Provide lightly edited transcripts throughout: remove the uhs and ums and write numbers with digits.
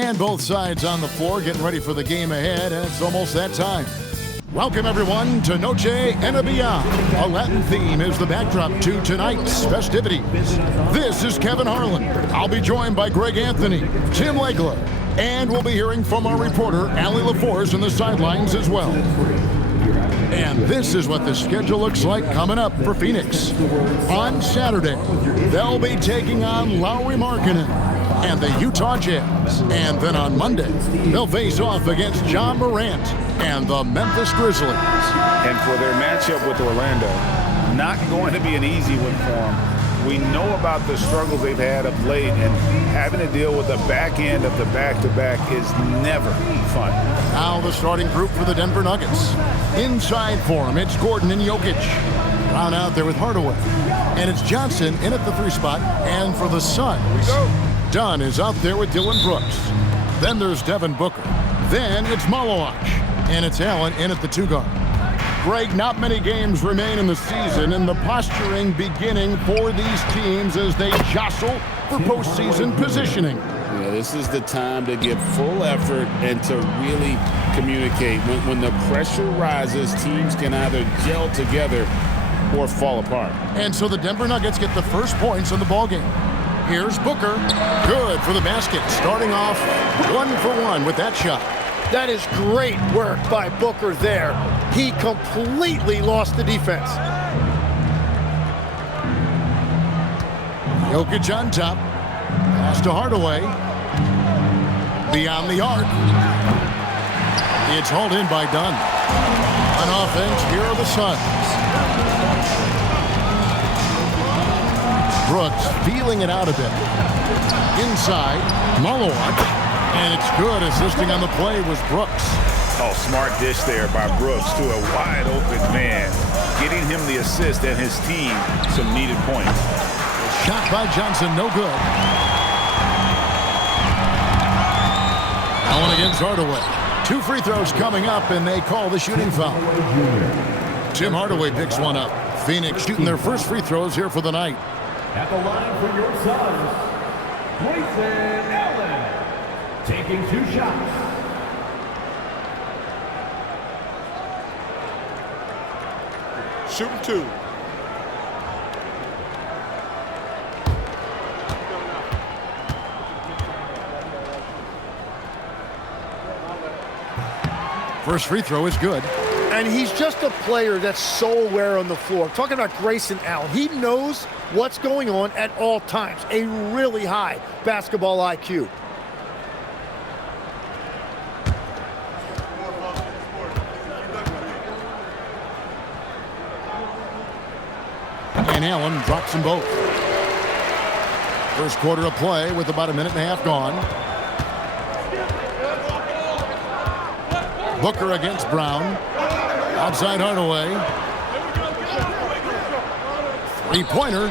And both sides on the floor getting ready for the game ahead, and it's almost that time. Welcome, everyone, to Noche and Beyond. A Latin theme is the backdrop to tonight's festivities. This is Kevin Harlan. I'll be joined by Greg Anthony, Tim Legler, and we'll be hearing from our reporter, Allie LaForce, on the sidelines as well. And this is what the schedule looks like coming up for Phoenix. On Saturday, they'll be taking on Lauri Markkanen and the Utah Jazz. And then on Monday, they'll face off against Ja Morant and the Memphis Grizzlies. And for their matchup with Orlando, not going to be an easy one for them. We know about the struggles they've had of late, and having to deal with the back end of the back-to-back is never fun. Now the starting group for the Denver Nuggets. Inside for them, it's Gordon and Jokic. Brown out there with Hardaway. And it's Johnson in at the 3 spot. And for the Suns, Dunn is out there with Dylan Brooks. Then there's Devin Booker. Then it's Malawach. And it's Allen in at the 2 guard. Greg, not many games remain in the season, and the posturing beginning for these teams as they jostle for postseason positioning. Yeah, this is the time to give full effort and to really communicate. When the pressure rises, teams can either gel together or fall apart. And so the Denver Nuggets get the first points in the ballgame. Here's Booker. Good for the basket. Starting off 1 for 1 with that shot. That is great work by Booker there. He completely lost the defense. Jokic on top. Pass to Hardaway. Beyond the arc. It's hauled in by Dunn. On offense, here are the Suns. Brooks feeling it out a bit. Inside, Malawach. And it's good. Assisting on the play was Brooks. Oh, smart dish there by Brooks to a wide-open man, getting him the assist and his team some needed points. Shot by Johnson, no good. Allen against Hardaway. 2 free throws coming up, and they call the shooting foul. Tim Hardaway picks one up. Phoenix shooting their first free throws here for the night. At the line for your Suns, Grayson Allen, taking 2 shots. Shooting 2. First free throw is good. And he's just a player that's so aware on the floor. Talking about Grayson Allen, he knows what's going on at all times. A really high basketball IQ. And Allen drops them both. First quarter of play with about 1.5 minutes gone. Booker against Brown. Outside Hardaway. 3-pointer.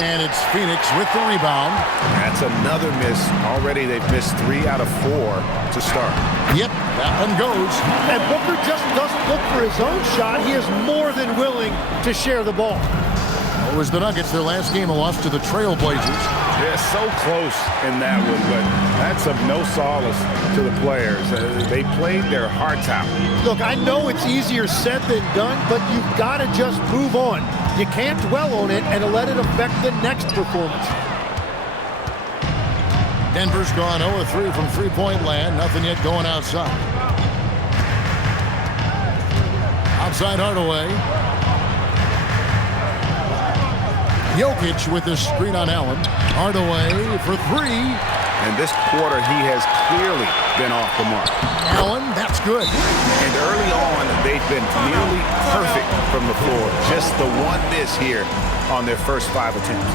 And it's Phoenix with the rebound. That's another miss. Already they've missed 3 out of 4 to start. Yep, that one goes. And Booker just doesn't look for his own shot. He is more than willing to share the ball. It was the Nuggets, their last game, a loss to the Trailblazers. They're so close in that one, but that's of no solace to the players. They played their hearts out. Look, I know it's easier said than done, but you've got to just move on. You can't dwell on it and let it affect the next performance. Denver's gone 0-3 from three-point land. Nothing yet going outside. Outside Hardaway. Jokic with his screen on Allen. Hardaway for 3. And this quarter, he has clearly been off the mark. Allen, that's good. And early on, they've been nearly perfect from the floor. Just the one miss here on their first 5 attempts.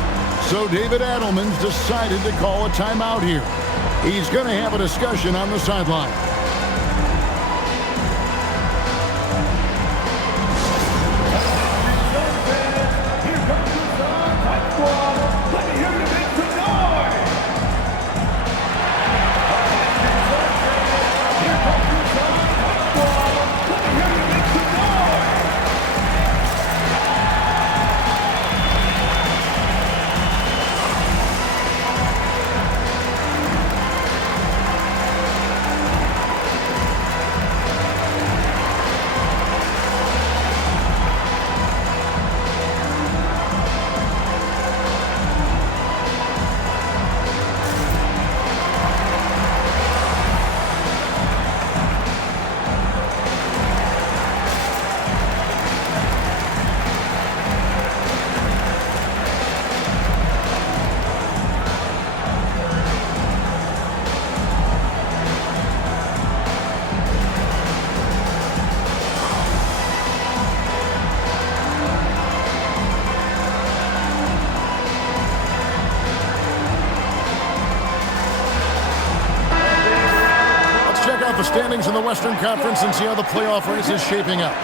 So David Adelman's decided to call a timeout here. He's going to have a discussion on the sideline. the standings in the Western Conference and see how the playoff race is shaping up.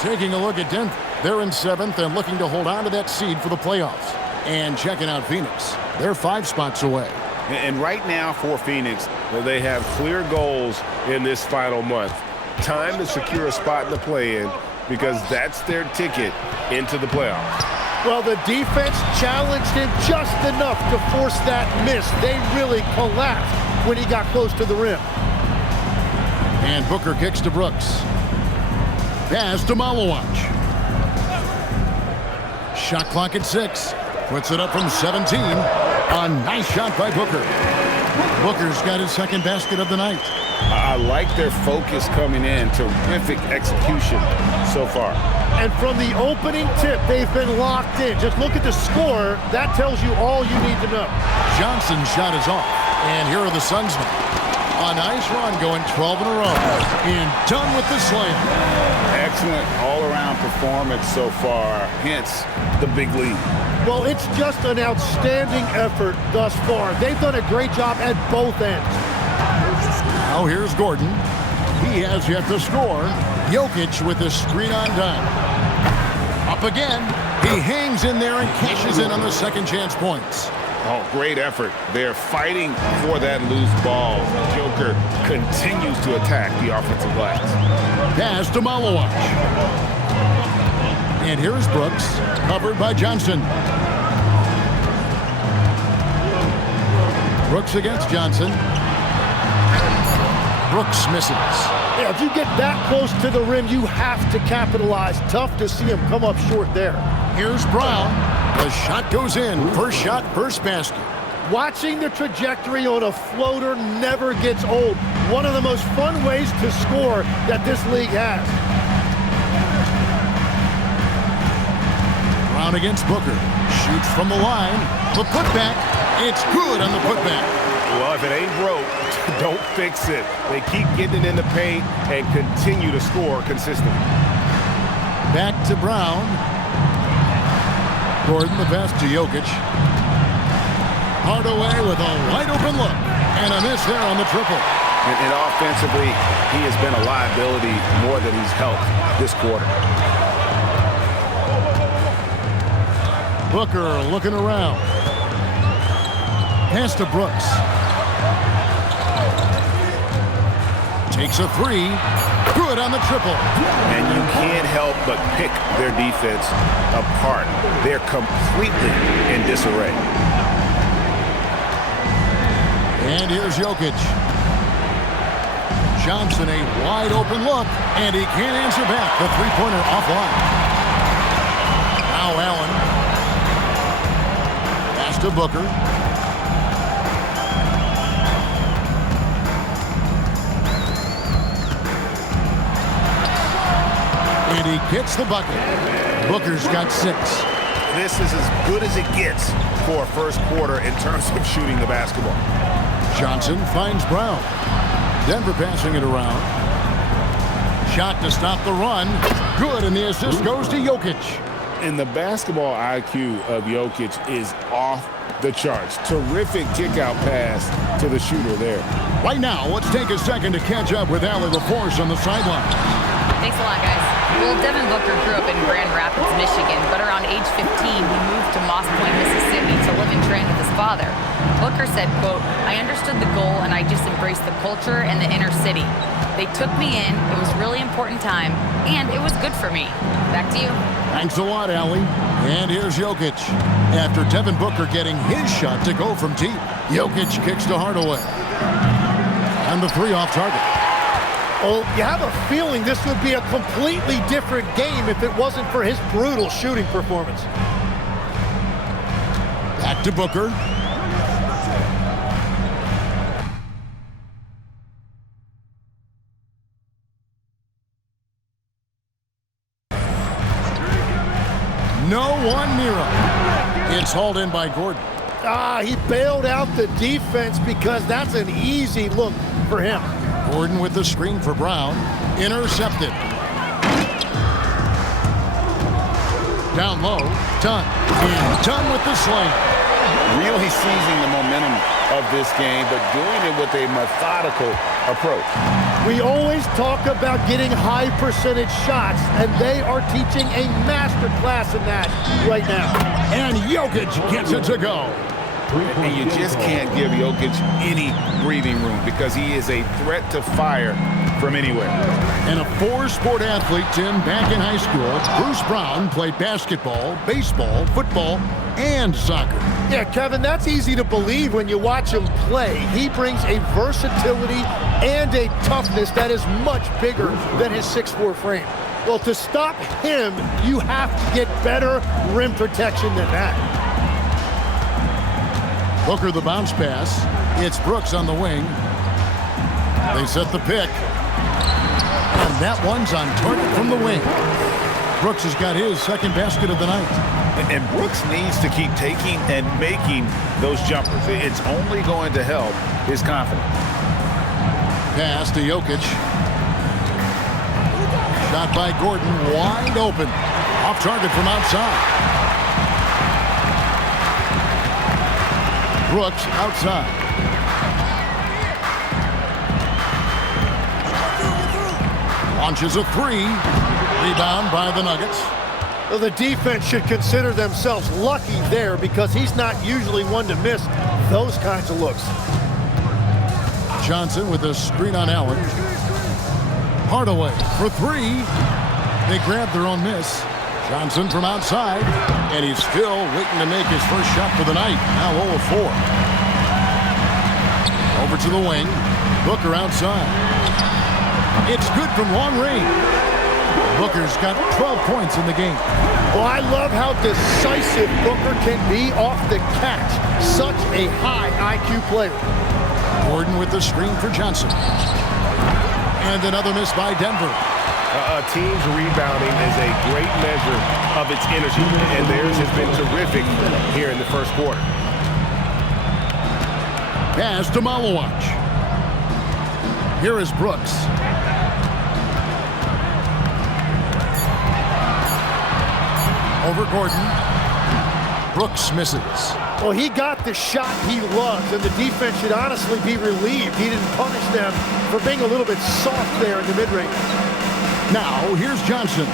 Taking a look at Denver. They're in 7th and looking to hold on to that seed for the playoffs. And checking out Phoenix. They're 5 spots away. And right now for Phoenix, they have clear goals in this final month. Time to secure a spot in the play-in because that's their ticket into the playoffs. Well, the defense challenged him just enough to force that miss. They really collapsed when he got close to the rim. And Booker kicks to Brooks. Pass to Malawach. Shot clock at 6. Puts it up from 17. A nice shot by Booker. Booker's got his second basket of the night. I like their focus coming in. Terrific execution so far. And from the opening tip, they've been locked in. Just look at the score. That tells you all you need to know. Johnson's shot is off. And here are the Suns now. A nice run going 12 in a row. And done with the slam. Excellent all-around performance so far, hence the big lead. Well, it's just an outstanding effort thus far. They've done a great job at both ends. Now here's Gordon. He has yet to score. Jokic with the screen on dime. Up again. He hangs in there and cashes in on the second chance points. Oh, great effort. They're fighting for that loose ball. Joker continues to attack the offensive glass. Pass to Malawach. And here's Brooks, covered by Johnson. Brooks against Johnson. Brooks misses. Yeah, if you get that close to the rim, you have to capitalize. Tough to see him come up short there. Here's Brown. The shot goes in. First shot, first basket. Watching the trajectory on a floater never gets old. One of the most fun ways to score that this league has. Brown against Booker. Shoots from the line. The putback. It's good on the putback. Well, if it ain't broke, don't fix it. They keep getting it in the paint and continue to score consistently. Back to Brown. Gordon the pass to Jokic. Hardaway with a wide open look. And a miss there on the triple. And offensively, he has been a liability more than he's helped this quarter. Booker looking around. Pass to Brooks. Takes a 3. Good on the triple. And you can't help but pick their defense apart. They're completely in disarray. And here's Jokic. Johnson, a wide open look, and he can't answer back. The three-pointer offline. Now Allen. Pass to Booker. And he gets the bucket. Booker's got 6. This is as good as it gets for a first quarter in terms of shooting the basketball. Johnson finds Brown. Denver passing it around. Shot to stop the run. Good, and the assist goes to Jokic. And the basketball IQ of Jokic is off the charts. Terrific kick-out pass to the shooter there. Right now, let's take a second to catch up with Allie LaForce on the sideline. Thanks a lot, guys. Well, Devin Booker grew up in Grand Rapids, Michigan, but around age 15, he moved to Moss Point, Mississippi to live and train with his father. Booker said, quote, "I understood the goal and I just embraced the culture and the inner city. They took me in, it was a really important time, and it was good for me." Back to you. Thanks a lot, Allie. And here's Jokic. After Devin Booker getting his shot to go from deep, Jokic kicks to Hardaway. And the 3 off target. Oh, you have a feeling this would be a completely different game if it wasn't for his brutal shooting performance. Back to Booker. No one near him. It's hauled in by Gordon. He bailed out the defense because that's an easy look for him. Gordon with the screen for Brown. Intercepted. Down low. Dunn. And Dunn with the slam. Really seizing the momentum of this game, but doing it with a methodical approach. We always talk about getting high percentage shots, and they are teaching a master class in that right now. And Jokic gets it to go. And you just can't give Jokic any breathing room because he is a threat to fire from anywhere. And a four-sport athlete, Tim, back in high school, Bruce Brown played basketball, baseball, football, and soccer. Yeah, Kevin, that's easy to believe when you watch him play. He brings a versatility and a toughness that is much bigger than his 6'4" frame. Well, to stop him, you have to get better rim protection than that. Booker the bounce pass. It's Brooks on the wing. They set the pick. And that one's on target from the wing. Brooks has got his second basket of the night. And Brooks needs to keep taking and making those jumpers. It's only going to help his confidence. Pass to Jokic. Shot by Gordon, wide open. Off target from outside. Brooks outside. Launches a three. Rebound by the Nuggets. Well, the defense should consider themselves lucky there because he's not usually one to miss those kinds of looks. Johnson with a screen on Allen. Hardaway for three. They grab their own miss. Johnson from outside, and he's still waiting to make his first shot for the night. Now 0 of 4. Over to the wing. Booker outside. It's good from long range. Booker's got 12 points in the game. Well, I love how decisive Booker can be off the catch. Such a high IQ player. Gordon with the screen for Johnson. And another miss by Denver. A team's rebounding is a great measure of its energy, and theirs has been terrific here in the first quarter. Pass to Malawach. Here is Brooks. Over Gordon. Brooks misses. Well, he got the shot he loves, and the defense should honestly be relieved he didn't punish them for being a little bit soft there in the mid-range. Now, here's Johnson.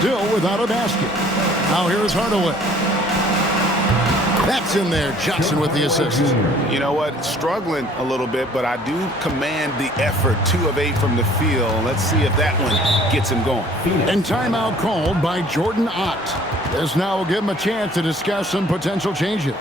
Still without a basket. Now here's Hardaway. That's in there. Johnson with the assist. You know what? Struggling a little bit, but I do command the effort. 2 of 8 from the field. Let's see if that one gets him going. And timeout called by Jordan Ott. This now will give him a chance to discuss some potential changes.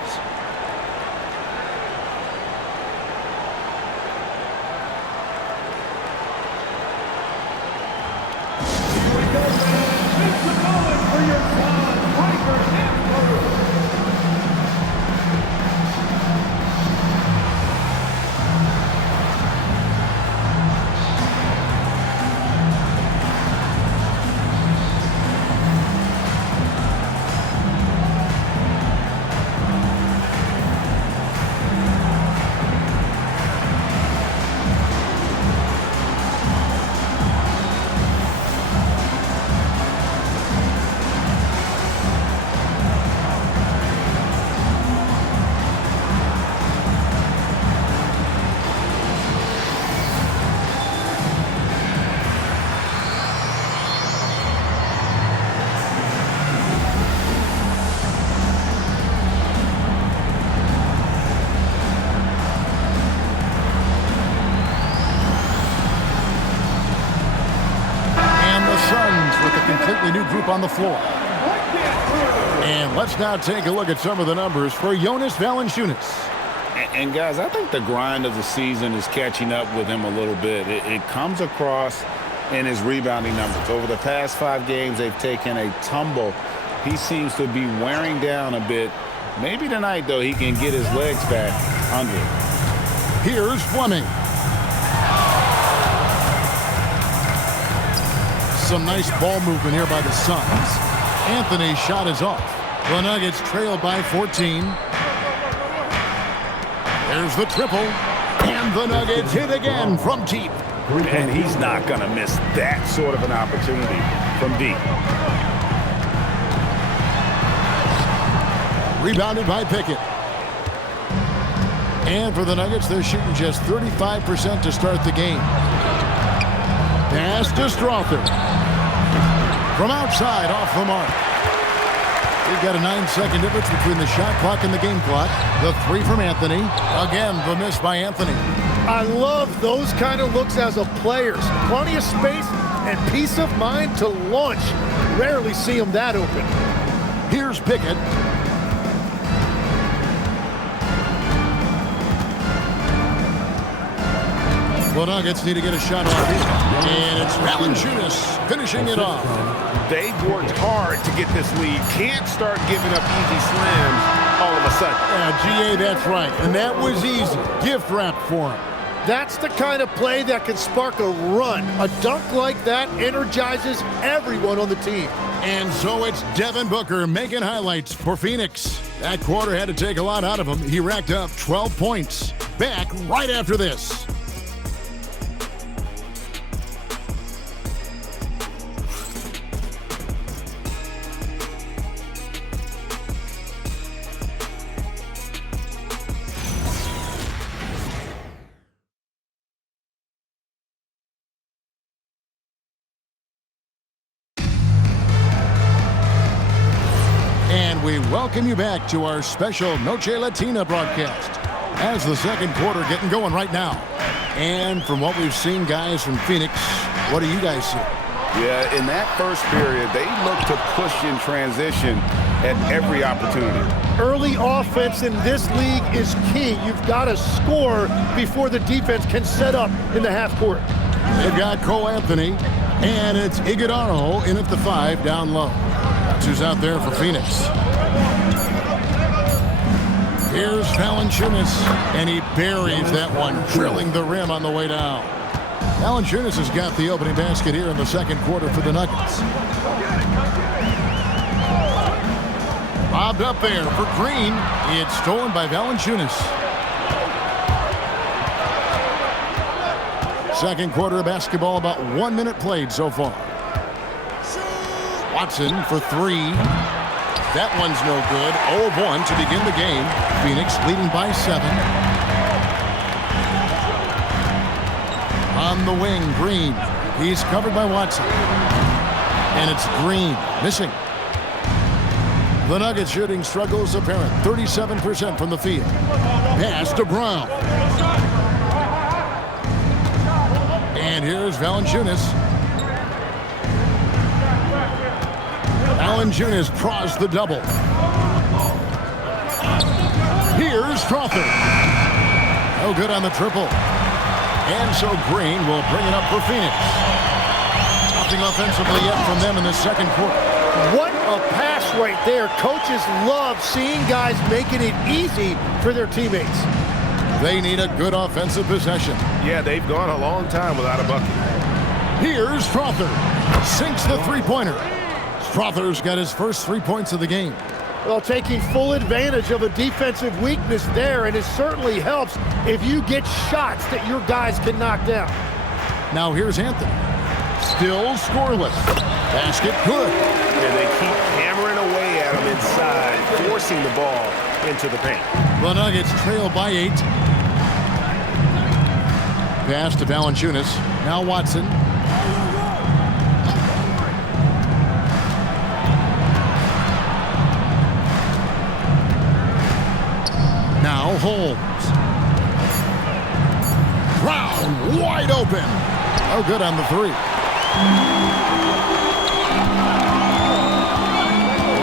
Completely new group on the floor. And let's now take a look at some of the numbers for Jonas Valanciunas. And guys, I think the grind of the season is catching up with him a little bit. It comes across in his rebounding numbers. Over the past 5 games, they've taken a tumble. He seems to be wearing down a bit. Maybe tonight, though, he can get his legs back under it. Here's Fleming. Some nice ball movement here by the Suns. Anthony's shot is off. The Nuggets trail by 14. There's the triple. And the Nuggets hit again from deep. And he's not going to miss that sort of an opportunity from deep. Rebounded by Pickett. And for the Nuggets, they're shooting just 35% to start the game. Pass to Strawther. From outside, off the mark. We've got a 9-second difference between the shot clock and the game clock. The three from Anthony. Again, the miss by Anthony. I love those kind of looks as a player. Plenty of space and peace of mind to launch. Rarely see him that open. Here's Pickett. The Nuggets need to get a shot off here. And it's Valanciunas finishing it off. They've worked hard to get this lead. Can't start giving up easy slams all of a sudden. Yeah, GA, that's right. And that was easy. Gift wrap for him. That's the kind of play that can spark a run. A dunk like that energizes everyone on the team. And so it's Devin Booker making highlights for Phoenix. That quarter had to take a lot out of him. He racked up 12 points. Back right after this. And we welcome you back to our special Noche Latina broadcast as the second quarter getting going right now. And from what we've seen, guys, from Phoenix, what do you guys see? Yeah, in that first period, they look to push in transition at every opportunity. Early offense in this league is key. You've got to score before the defense can set up in the half court. They've got Cole Anthony, and it's Iguodala in at the 5 down low. Who's out there for Phoenix. Here's Valanciunas, and he buries that one, drilling the rim on the way down. Valanciunas has got the opening basket here in the second quarter for the Nuggets. Bobbed up there for Green. It's stolen by Valanciunas. Second quarter of basketball, about 1 minute played so far. Watson for 3. That one's no good. 0 of 1 to begin the game. Phoenix leading by 7. On the wing, Green. He's covered by Watson. And it's Green missing. The Nuggets shooting struggles apparent. 37% from the field. Pass to Brown. And here's Valanciunas. Valanciunas draws the double. Here's Strawther. No good on the triple. And so Green will bring it up for Phoenix. Nothing offensively yet from them in the second quarter. What a pass right there. Coaches love seeing guys making it easy for their teammates. They need a good offensive possession. Yeah, they've gone a long time without a bucket. Here's Strawther. Sinks the three-pointer. Strawther's got his first 3 points of the game. Well, taking full advantage of a defensive weakness there, and it certainly helps if you get shots that your guys can knock down. Now here's Anthony. Still scoreless. Basket good. And they keep hammering away at him inside, forcing the ball into the paint. The Nuggets trail by 8. Pass to Valanciunas. Now Watson. Now Holmes. Brown wide open. Oh, good on the 3.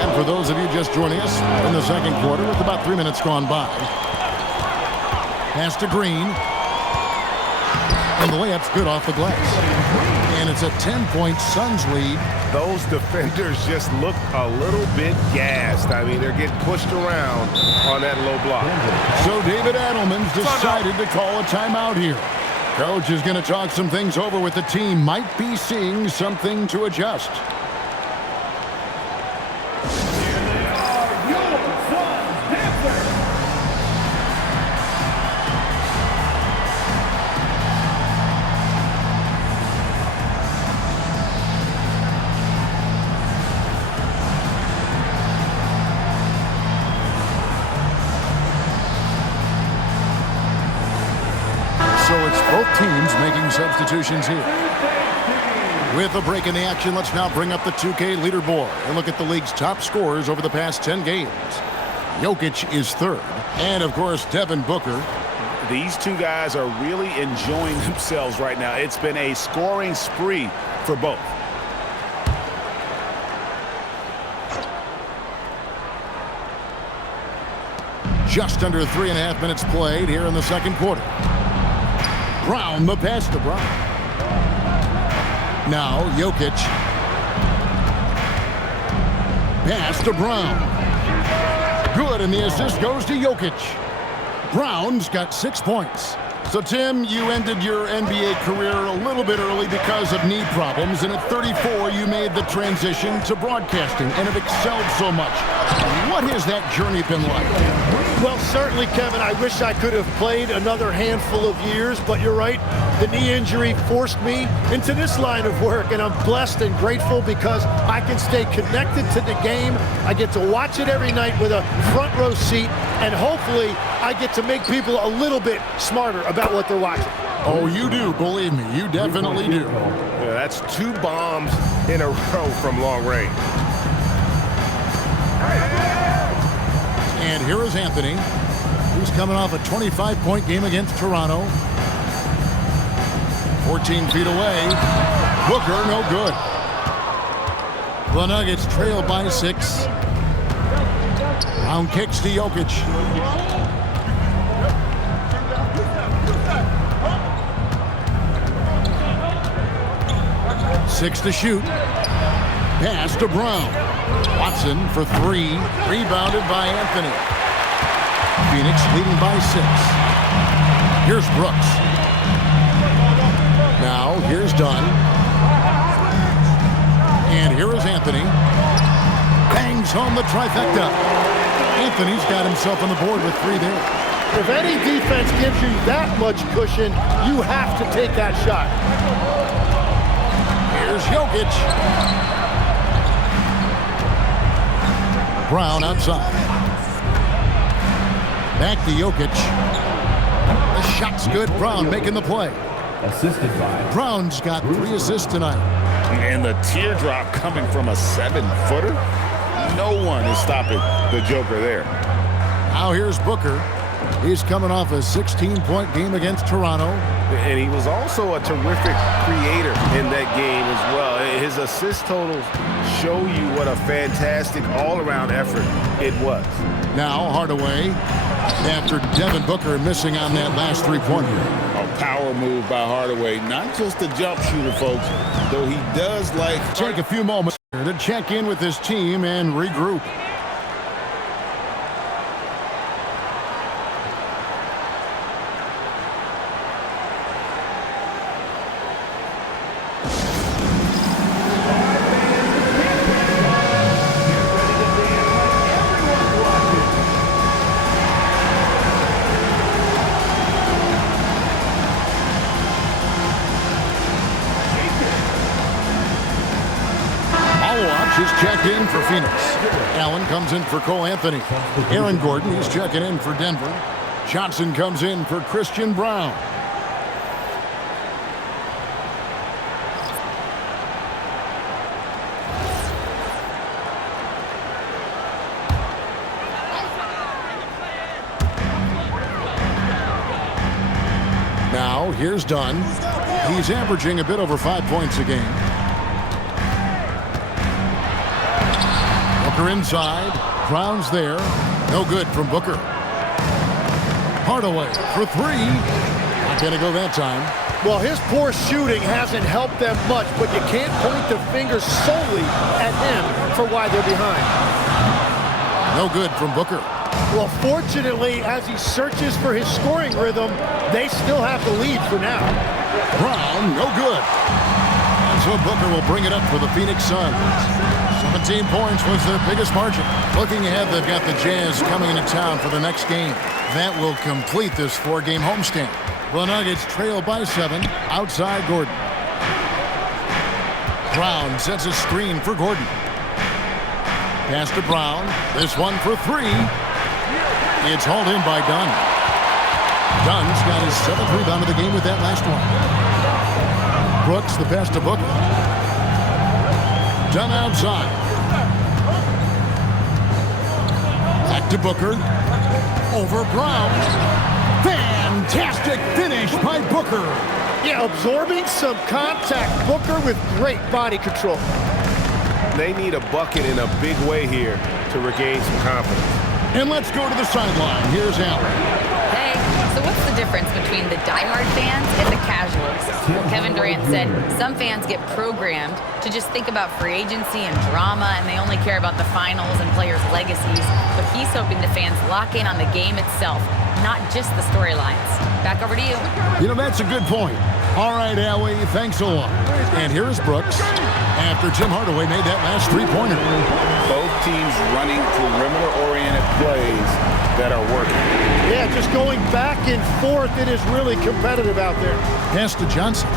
And for those of you just joining us in the second quarter, with about 3 minutes gone by. Pass to Green. And the layup's good off the glass. And it's a 10-point Suns lead. Those defenders just look a little bit gassed. I mean, they're getting pushed around on that low block. So David Adelman's decided to call a timeout here. Coach is going to talk some things over with the team. Might be seeing something to adjust. Both teams making substitutions here. With a break in the action, let's now bring up the 2K leaderboard and look at the league's top scorers over the past 10 games. Jokic is third, and of course, Devin Booker. These two guys are really enjoying themselves right now. It's been a scoring spree for both. Just under 3.5 minutes played here in the second quarter. Brown, the pass to Brown. Now Jokic. Pass to Brown. Good, and the assist goes to Jokic. Brown's got 6 points. So, Tim, you ended your NBA career a little bit early because of knee problems, and at 34, you made the transition to broadcasting and have excelled so much. What has that journey been like? Well, certainly, Kevin, I wish I could have played another handful of years, but you're right. The knee injury forced me into this line of work, and I'm blessed and grateful because I can stay connected to the game. I get to watch it every night with a front row seat, and hopefully I get to make people a little bit smarter about what they're watching. Oh, you do, believe me. You definitely do. Yeah, that's 2 bombs in a row from long range. And here is Anthony, who's coming off a 25-point game against Toronto. 14 feet away. Booker, no good. The Nuggets trail by 6. Brown kicks to Jokic. Six to shoot. Pass to Brown. Watson for 3. Rebounded by Anthony. Phoenix leading by 6. Here's Brooks. Now here's Dunn. And here is Anthony. Bangs home the trifecta. Anthony's got himself on the board with 3 there. If any defense gives you that much cushion, you have to take that shot. Here's Jokic. Brown outside. Back to Jokic. The shot's good. Brown making the play. Assisted by Brown's got 3 assists tonight. And the teardrop coming from a 7-footer. No one is stopping the Joker there. Now here's Booker. He's coming off a 16-point game against Toronto. And he was also a terrific creator in that game as well. His assist totals show you what a fantastic all-around effort it was. Now Hardaway, after Devin Booker missing on that last 3-pointer. A power move by Hardaway. Not just a jump shooter, folks, though he does like... Take a few moments to check in with his team and regroup. Is checked in for Phoenix. Allen comes in for Cole Anthony. Aaron Gordon, he's checking in for Denver. Johnson comes in for Christian Brown. Now, here's Dunn. He's averaging a bit over 5 points a game. Booker inside. Brown's there. No good from Booker. Hardaway for 3. Not going to go that time. Well, his poor shooting hasn't helped them much, but you can't point the finger solely at him for why they're behind. No good from Booker. Well, fortunately, as he searches for his scoring rhythm, they still have the lead for now. Brown, no good. And so Booker will bring it up for the Phoenix Suns. 17 points was their biggest margin. Looking ahead, they've got the Jazz coming into town for the next game. That will complete this 4-game homestand. The Nuggets trail by 7. Outside Gordon. Brown sets a screen for Gordon. Pass to Brown. This one for 3. It's hauled in by Dunn. Dunn's got his 7th rebound of the game with that last one. Brooks, the pass to Booker. Dunn outside. Back to Booker. Over Brown. Fantastic finish by Booker. Yeah, absorbing some contact. Booker with great body control. They need a bucket in a big way here to regain some confidence. And let's go to the sideline. Here's Allen. Hey, so what's the difference between the diehard fans and the casuals? Kevin Durant said some fans get programmed to just think about free agency and drama, and they only care about the finals and players' legacies. But he's hoping the fans lock in on the game itself, not just the storylines. Back over to you. You know, that's a good point. All right, Allie, thanks a lot. And here's Brooks after Tim Hardaway made that last three-pointer. Both teams running perimeter-oriented plays that are working. Yeah, just going back and forth. It is really competitive out there. Pass to Johnson.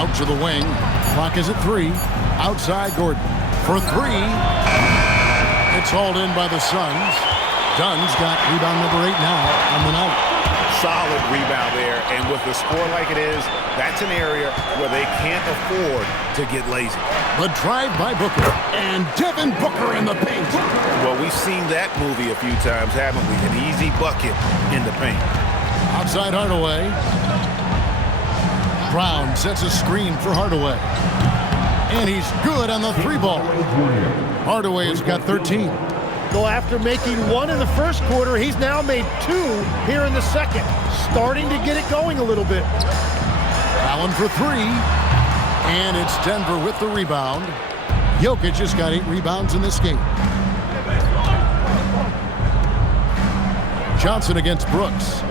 Out to the wing. Clock is at 3. Outside Gordon for 3. It's hauled in by the Suns. Dunn's got rebound number 8 now on the night. Solid rebound there, and with the score like it is, that's an area where they can't afford to get lazy. The drive by Booker, and Devin Booker in the paint. Well, we've seen that movie a few times, haven't we? An easy bucket in the paint. Outside Hardaway. Brown sets a screen for Hardaway. And he's good on the 3-ball. Hardaway has got 13. So after making 1 in the first quarter, he's now made 2 here in the second. Starting to get it going a little bit. Allen for 3. And it's Denver with the rebound. Jokic has got 8 rebounds in this game. Johnson against Brooks.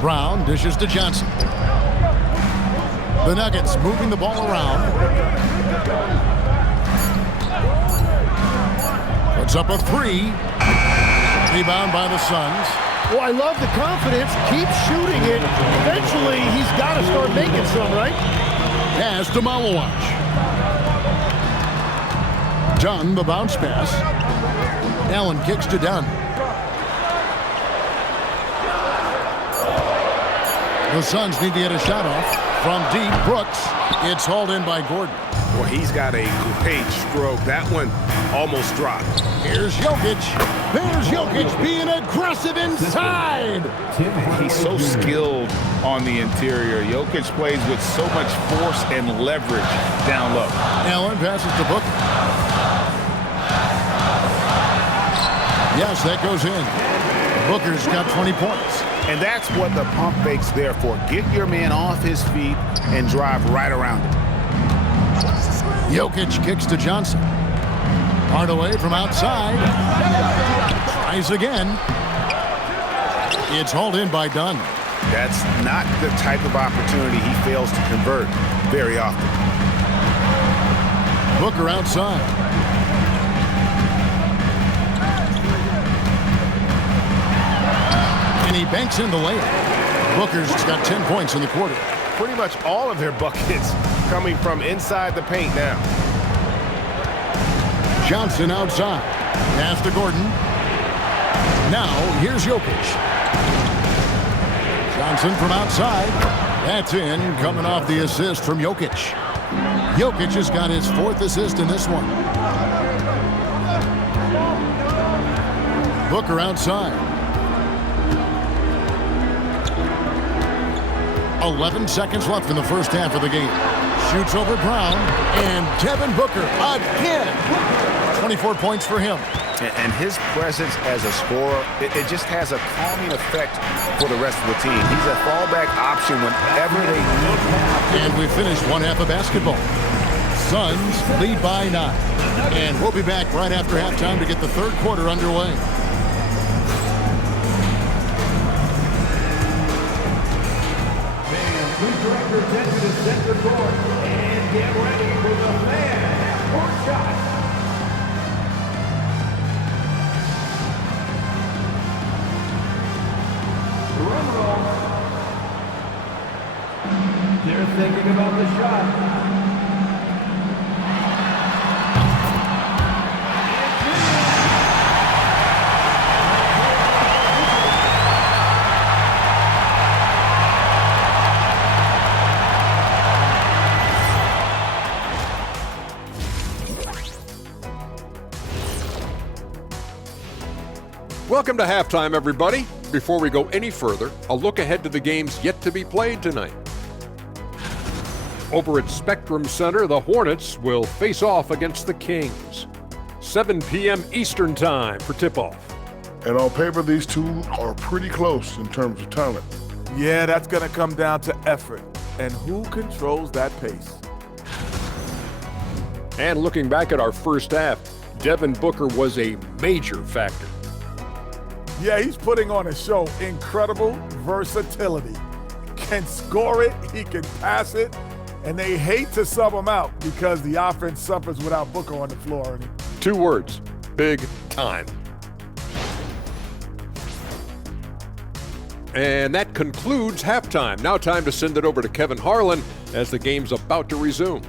Brown dishes to Johnson. The Nuggets moving the ball around. Puts up a 3. Rebound by the Suns. Well, I love the confidence. Keep shooting it. Eventually, he's got to start making some, right? Pass to Malawach. Dunn, the bounce pass. Allen kicks to Dunn. The Suns need to get a shot off. From deep, Brooks. It's hauled in by Gordon. Well, he's got a great stroke. That one almost dropped. Here's Jokic. There's Jokic being aggressive inside. He's so skilled on the interior. Jokic plays with so much force and leverage down low. Allen passes to Booker. Yes, that goes in. Booker's got 20 points. And that's what the pump fake's there for. Get your man off his feet and drive right around him. Jokic kicks to Johnson. Hardaway from outside. Tries again. It's hauled in by Dunn. That's not the type of opportunity he fails to convert very often. Booker outside. And he banks in the layup. Booker's got 10 points in the quarter. Pretty much all of their buckets coming from inside the paint now. Johnson outside. Pass to Gordon. Now, here's Jokic. Johnson from outside. That's in, coming off the assist from Jokic. Jokic has got his 4th assist in this one. Booker outside. 11 seconds left in the first half of the game. Shoots over Brown, and Devin Booker again. 24 points for him. And his presence as a scorer, it just has a calming effect for the rest of the team. He's a fallback option whenever they need him. And we finished one half of basketball. Suns lead by 9. And we'll be back right after halftime to get the third quarter underway. Please direct your attention to center court and get ready for the fan half-court shot. Drum roll. They're thinking about the shot. Welcome to halftime, everybody. Before we go any further, a look ahead to the games yet to be played tonight. Over at Spectrum Center, the Hornets will face off against the Kings. 7 p.m. Eastern Time for tip-off. And on paper, these two are pretty close in terms of talent. Yeah, that's going to come down to effort and who controls that pace. And looking back at our first half, Devin Booker was a major factor. Yeah, he's putting on a show. Incredible versatility. Can score it, he can pass it, and they hate to sub him out because the offense suffers without Booker on the floor. Ernie. 2 words, big time. And that concludes halftime. Now time to send it over to Kevin Harlan as the game's about to resume.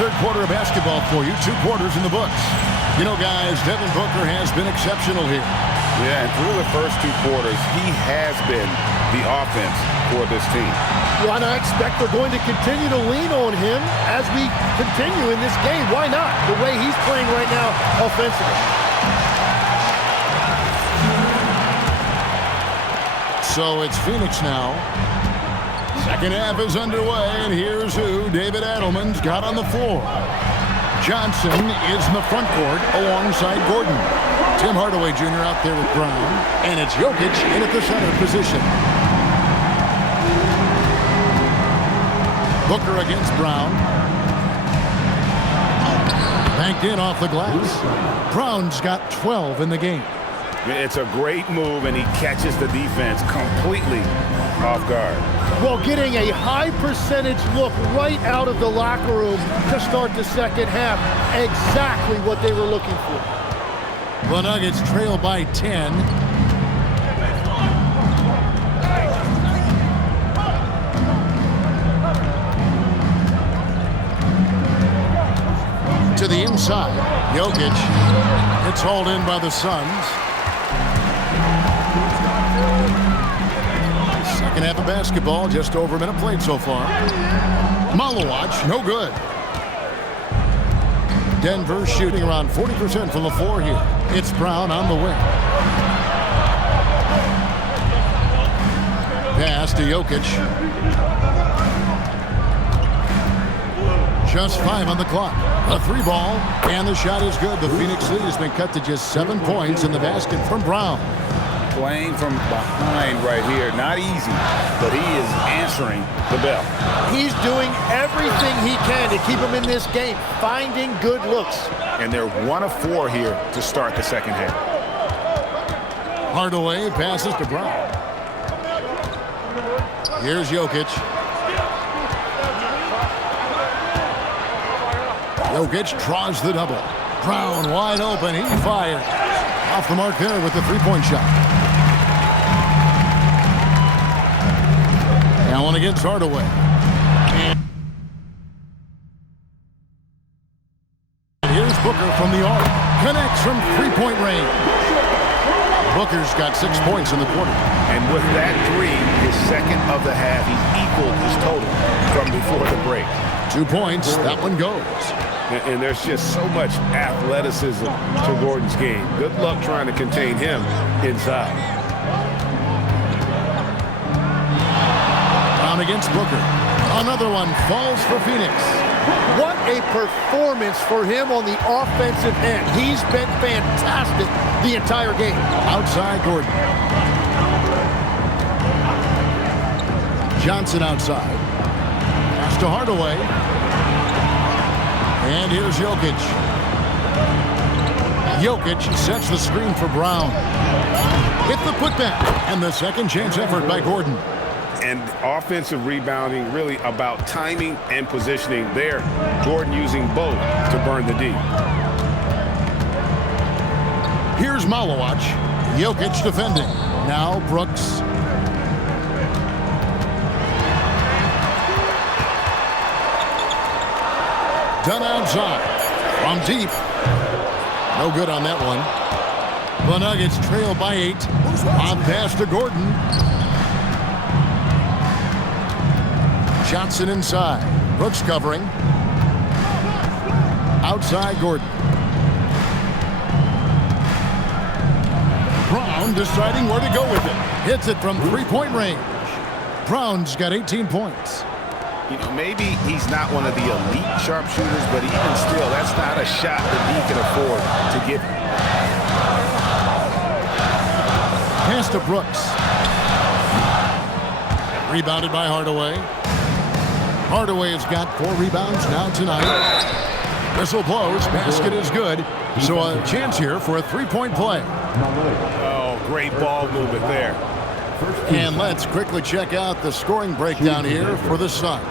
Third quarter of basketball for you. 2 quarters in the books. You know, guys, Devin Booker has been exceptional here. Yeah, and through the first 2 quarters, he has been the offense for this team. Well, and I expect they're going to continue to lean on him as we continue in this game. Why not? The way he's playing right now offensively. So it's Phoenix now. Second half is underway, and here's who David Adelman's got on the floor. Johnson is in the front court alongside Gordon. Tim Hardaway Jr. out there with Brown, and it's Jokic in at the center position. Booker against Brown. Banked in off the glass. Brown's got 12 in the game. It's a great move, and he catches the defense completely off guard. Well, getting a high percentage look right out of the locker room to start the second half. Exactly what they were looking for. The Nuggets trail by 10. To the inside. Jokic. It's hauled in by the Suns. Second half of basketball, just over a minute played so far. Malawach, no good. Denver shooting around 40% from the floor here. It's Brown on the wing. Pass to Jokic. Just 5 on the clock. A 3 ball, and the shot is good. The Phoenix lead has been cut to just 7 points in the basket from Brown. Playing from behind right here. Not easy, but he is answering the bell. He's doing everything he can to keep him in this game, finding good looks. And they're 1 of 4 here to start the second half. Hardaway passes to Brown. Here's Jokic. Jokic draws the double. Brown wide open. He fires. Off the mark there with the 3-point shot. Allen against Hardaway. And here's Booker from the arc. Connects from 3-point range. Booker's got 6 points in the quarter. And with that 3, his second of the half, he's equaled his total from before the break. 2 points. That one goes. And there's just so much athleticism to Gordon's game. Good luck trying to contain him inside. Brown against Booker. Another one falls for Phoenix. What a performance for him on the offensive end. He's been fantastic the entire game. Outside Gordon. Johnson outside. Pass to Hardaway. And here's Jokic. Jokic sets the screen for Brown. Hit the putback. And the second chance effort by Gordon. And offensive rebounding really about timing and positioning there. Gordon using both to burn the D. Here's Malawach. Jokic defending. Now Brooks. Done outside. From deep. No good on that one. The Nuggets trail by 8. On pass to Gordon. Johnson inside. Brooks covering. Outside Gordon. Brown deciding where to go with it. Hits it from three-point range. Brown's got 18 points. You know, maybe he's not one of the elite sharpshooters, but even still, that's not a shot that he can afford to get. Pass to Brooks. Rebounded by Hardaway. Hardaway has got 4 rebounds now tonight. Whistle blows. Basket is good. So a chance here for a three-point play. Oh, great ball movement there. And let's quickly check out the scoring breakdown here for the Suns.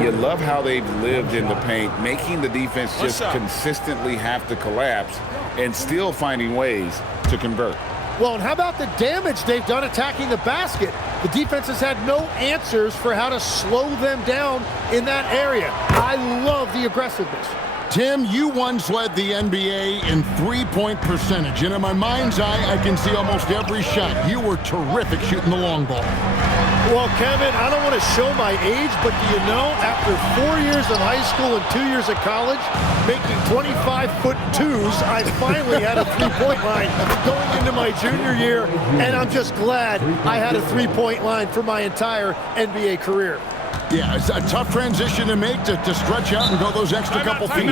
You love how they've lived in the paint, making the defense just consistently have to collapse and still finding ways to convert. Well, and how about the damage they've done attacking the basket? The defense has had no answers for how to slow them down in that area. I love the aggressiveness. Tim, you once led the NBA in three-point percentage, and in my mind's eye, I can see almost every shot. You were terrific shooting the long ball. Well, Kevin, I don't want to show my age, but do you know, after 4 years of high school and 2 years of college, making 25-foot-2s, I finally had a three-point line going into my junior year, and I'm just glad I had a three-point line for my entire NBA career. Yeah, it's a tough transition to make to stretch out and go those extra couple feet.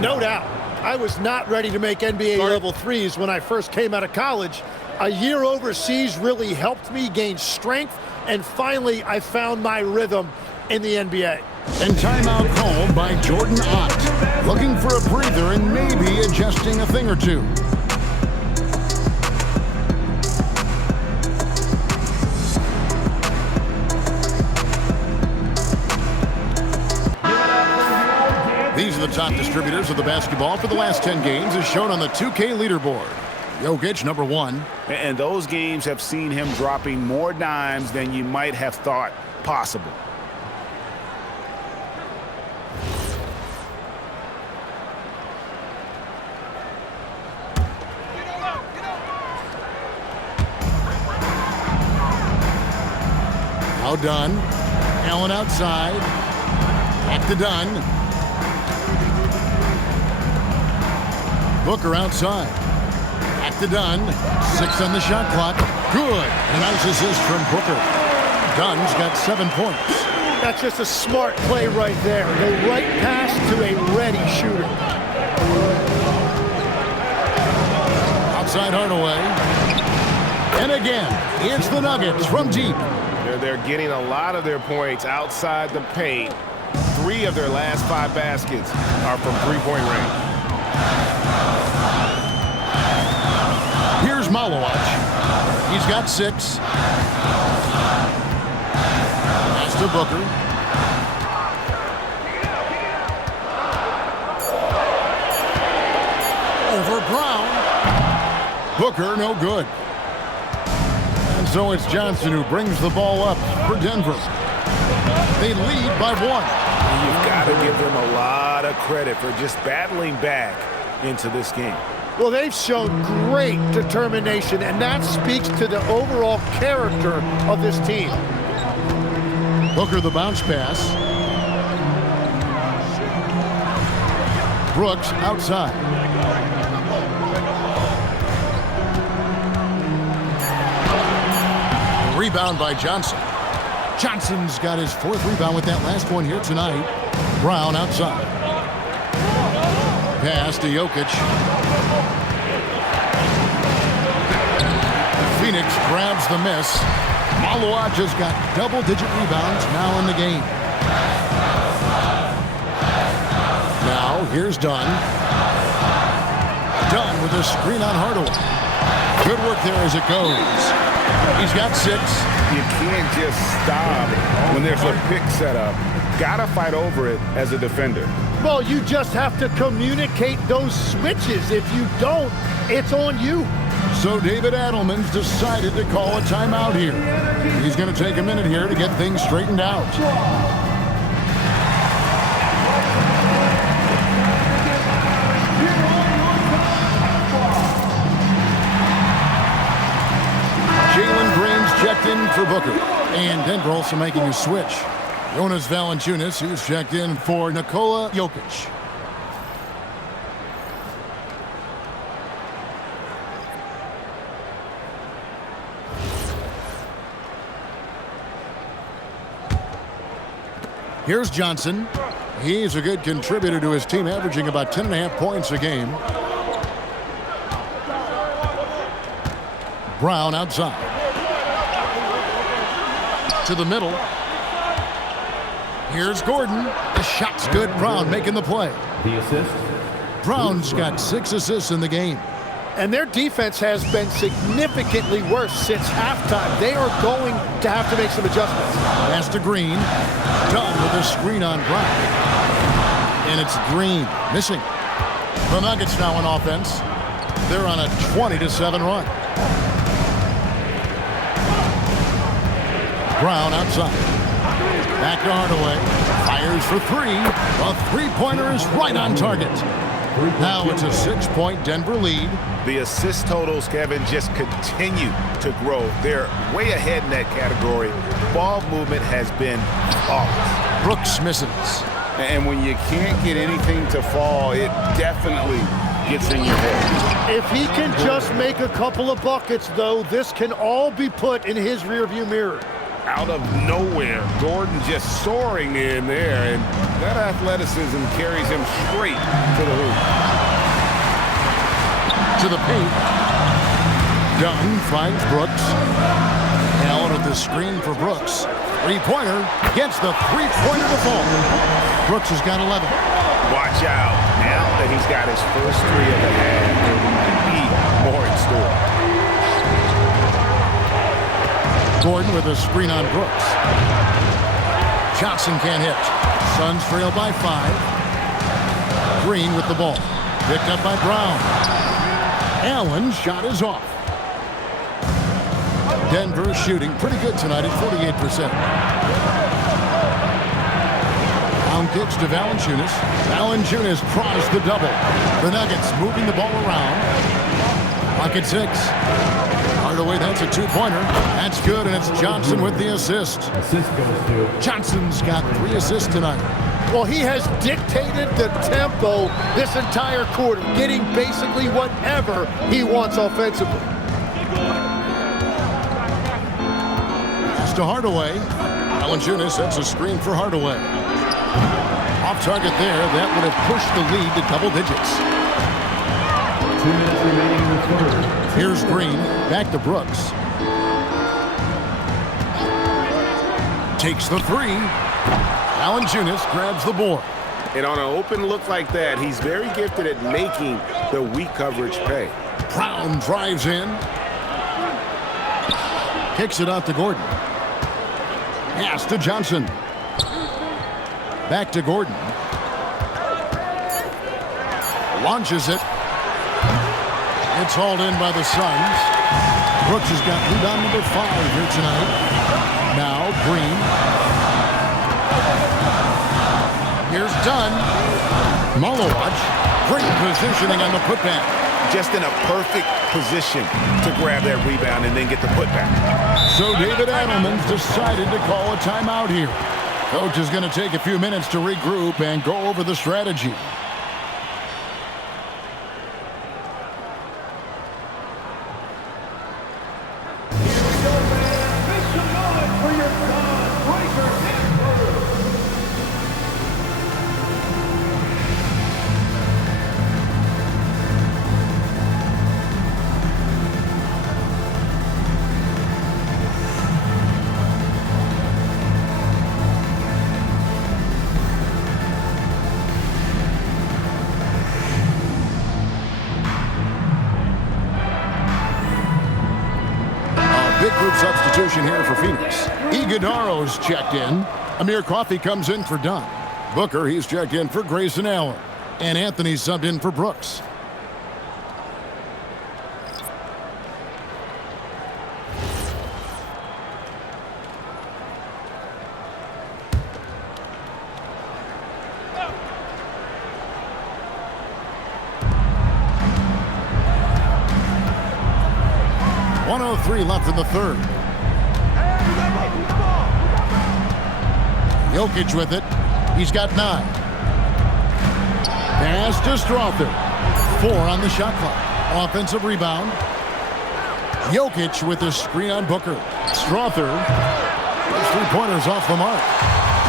No doubt. I was not ready to make NBA level threes when I first came out of college. A year overseas really helped me gain strength, and finally I found my rhythm in the NBA. And timeout called by Jordan Ott, looking for a breather and maybe adjusting a thing or two. These are the top distributors of the basketball for the last 10 games, as shown on the 2K leaderboard. Jokic, number 1. And those games have seen him dropping more dimes than you might have thought possible. Now Dunn. Allen outside. Back to Dunn. Booker outside. Back to Dunn. 6 on the shot clock. Good. A nice assist from Booker. Dunn's got 7 points. That's just a smart play right there. The right pass to a ready shooter. Outside Hardaway. And again, it's the Nuggets from deep. They're getting a lot of their points outside the paint. 3 of their last 5 baskets are from three-point range. Here's Malowacz. He's got 6. Pass to Booker. Over Brown. Booker, no good. And so it's Johnson who brings the ball up for Denver. They lead by 1. You've got to give them a lot of credit for just battling back into this game. Well, they've shown great determination, and that speaks to the overall character of this team. Booker the bounce pass. Brooks outside. Rebound by Johnson. Johnson's got his 4th rebound with that last one here tonight. Brown outside. Pass to Jokic. Phoenix grabs the miss. Malowacz has got double-digit rebounds now in the game. Now, here's Dunn. Dunn with a screen on Hardaway. Good work there as it goes. He's got 6. You can't just stop when there's a pick set up. Gotta fight over it as a defender. Well, you just have to communicate those switches. If you don't, it's on you. So David Adelman's decided to call a timeout here. He's going to take a minute here to get things straightened out. Booker. And Denver also making a switch. Jonas Valanciunas, who's checked in for Nikola Jokic. Here's Johnson. He's a good contributor to his team, averaging about 10.5 points a game. Brown outside. To the middle. Here's Gordon. The shot's good. Brown making the play. The assist. Brown's got 6 assists in the game. And their defense has been significantly worse since halftime. They are going to have to make some adjustments. Pass to Green. Done with a screen on Brown. And it's Green missing. The Nuggets now on offense. They're on a 20-7 run. Brown outside. Back to Hardaway. Fires for 3. A three-pointer is right on target. Now it's a 6-point Denver lead. The assist totals, Kevin, just continue to grow. They're way ahead in that category. Ball movement has been flawless. Brooks misses. And when you can't get anything to fall, it definitely gets in your head. If he can just make a couple of buckets, though, this can all be put in his rearview mirror. Out of nowhere, Gordon just soaring in there, and that athleticism carries him straight to the hoop. To the paint. Dunn finds Brooks. Allen with the screen for Brooks. Three-pointer gets the three-pointer to fall. Brooks has got 11. Watch out. Now that he's got his first 3 of the half, there might be more in store. Gordon with a screen on Brooks. Johnson can't hit. Suns trail by 5. Green with the ball. Picked up by Brown. Allen's shot is off. Denver shooting pretty good tonight at 48%. Brown kicks to Valanciunas. Valanciunas tries the double. The Nuggets moving the ball around. Clock at 6. Hardaway, that's a 2-pointer. That's good, and it's Johnson with the assist. Assist goes to Johnson's got 3 assists tonight. Well, he has dictated the tempo this entire quarter, getting basically whatever he wants offensively. Pass to Hardaway. Valanciunas sets a screen for Hardaway. Off target there. That would have pushed the lead to double digits. 2 minutes remaining in the quarter. Here's Green, back to Brooks. Takes the 3. Valanciunas grabs the board. And on an open look like that, he's very gifted at making the weak coverage pay. Brown drives in. Kicks it out to Gordon. Pass to Johnson. Back to Gordon. Launches it. It's hauled in by the Suns. Brooks has got rebound number 5 here tonight. Now Green. Here's Dunn. Malowacz. Great positioning on the putback. Just in a perfect position to grab that rebound and then get the putback. So David Adelman's decided to call a timeout here. Coach is going to take a few minutes to regroup and go over the strategy. Big group substitution here for Phoenix. Iguodaro's checked in. Amir Coffey comes in for Dunn. Booker, he's checked in for Grayson Allen. And Anthony subbed in for Brooks. .103 left in the third. Jokic with it. He's got 9. Pass to Strother. 4 on the shot clock. Offensive rebound. Jokic with the screen on Booker. Strother. Those 3-pointers off the mark.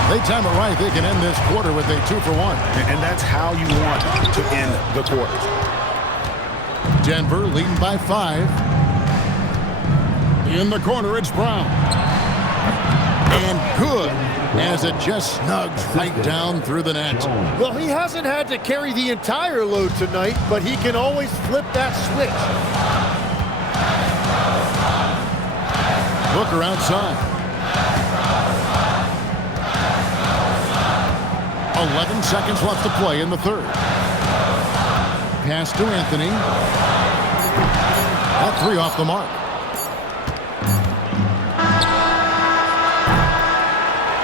They time it right. They can end this quarter with a 2-for-1. And that's how you want to end the quarter. Denver leading by 5. In the corner, it's Brown. And good, as it just snugs right down through the net. Well, he hasn't had to carry the entire load tonight, but he can always flip that switch. Booker outside. 11 seconds left to play in the third. Pass to Anthony. That 3 off the mark.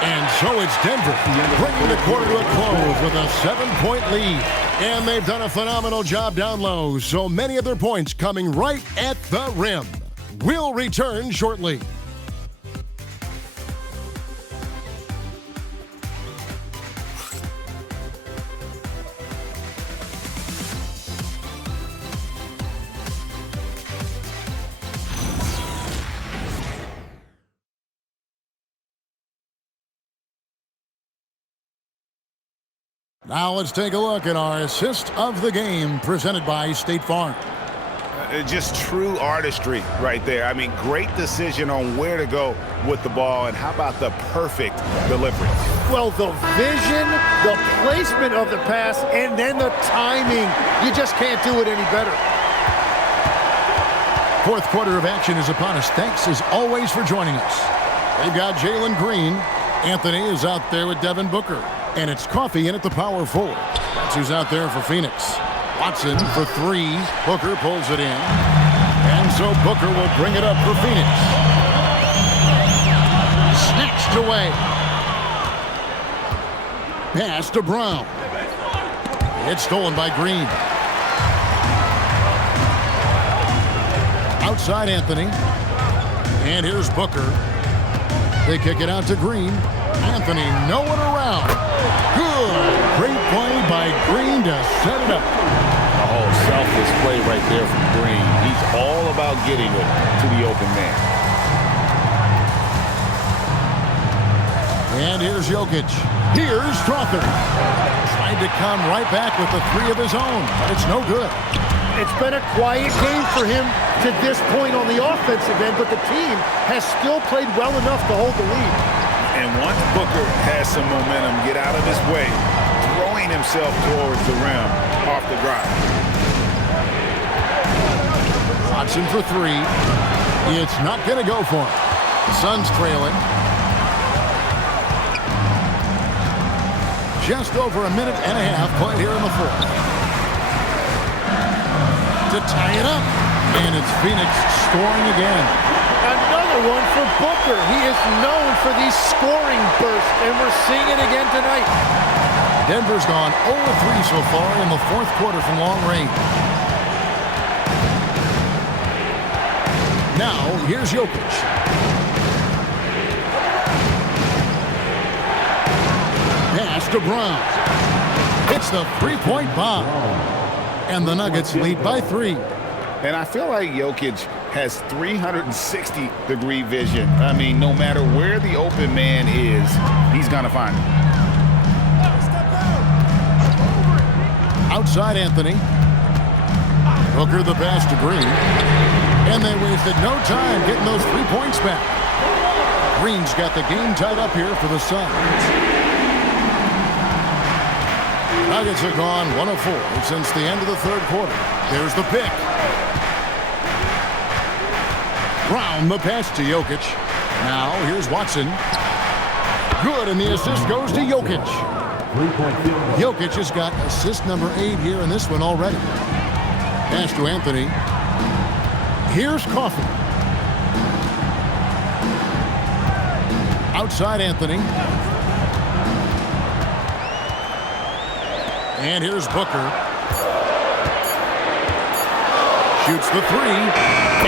And so it's Denver bringing the quarter to a close with a 7-point lead. And they've done a phenomenal job down low. So many of their points coming right at the rim. We'll return shortly. Now let's take a look at our assist of the game presented by State Farm. Just true artistry right there. I mean, great decision on where to go with the ball, and how about the perfect delivery? Well, the vision, the placement of the pass, and then the timing. You just can't do it any better. Fourth quarter of action is upon us. Thanks as always for joining us. They've got Jalen Green. Anthony is out there with Devin Booker. And it's Coffey in at the power forward. That's who's out there for Phoenix. Watson for 3. Booker pulls it in. And so Booker will bring it up for Phoenix. Snatched away. Pass to Brown. It's stolen by Green. Outside Anthony. And here's Booker. They kick it out to Green. Anthony nowhere around. Good. Great play by Green to set it up. Oh, selfless play right there from Green. He's all about getting it to the open man. And here's Jokic. Here's Strother. Tried to come right back with the 3 of his own, but it's no good. It's been a quiet game for him to this point on the offensive end, but the team has still played well enough to hold the lead. And once Booker has some momentum, get out of his way, throwing himself towards the rim off the drive. Watson for 3. It's not going to go for him. The Suns trailing. Just over a minute and a half played here in the fourth. To tie it up. And it's Phoenix scoring again. Another one for Booker. He is known for these scoring bursts, and we're seeing it again tonight. Denver's gone 0-3 so far in the fourth quarter from long range. Now, here's Jokic. Pass to Brown. It's the 3-point bomb. And the Nuggets lead by 3. And I feel like Jokic has 360-degree vision. I mean, no matter where the open man is, he's going to find him. Outside Anthony. Booker the pass to Green. And they wasted no time getting those 3 points back. Green's got the game tied up here for the Suns. Nuggets have gone 1 of 4 since the end of the third quarter. There's the pick. Brown the pass to Jokic. Now here's Watson. Good, and the assist goes to Jokic. Jokic has got assist number 8 here in this one already. Pass to Anthony. Here's Coffey. Outside Anthony. And here's Booker. shoots the three,